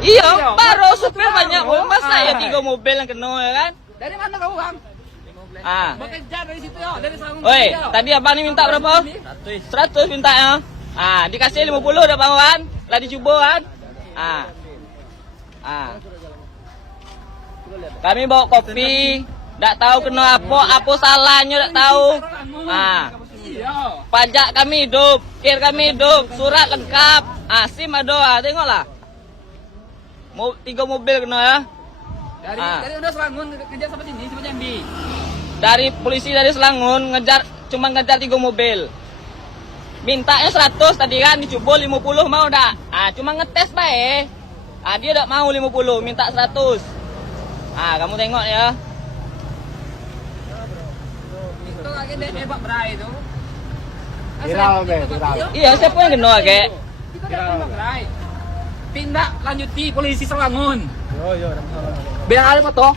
Iya, baru supir banyak. Masa ya 3 mobil yang kena ya kan? Dari mana kamu bang? Bekerja dari situ ya, dari Selangor. Oi, tadi abang ni minta berapa? 100 minta ya. Dikasih 50 dah bang Wan. Lah dicoba kan? Kami bawa kopi, tak tahu kena apa salahnya tak tahu. Pajak kami hidup, kir kami hidup, surat lengkap, SIM ada, tengoklah. 3 mobil kena ya. Dari udah Selangor ngejar sampai sini, sampai Jambi. Dari polisi dari Selangor cuma ngejar 3 mobil. Mintanya 100 tadi kan, dicoba 50 mau dak? Cuma ngetes baik. Dia tak mau 50, minta 100. Kamu tengok ya. Itu lagi Pak Brai itu. Viral, viral. Iya, siapa yang kena kek? Itu Pak Brai. Tindak lanjuti polisi Selangor. Yo, Bilang ada foto.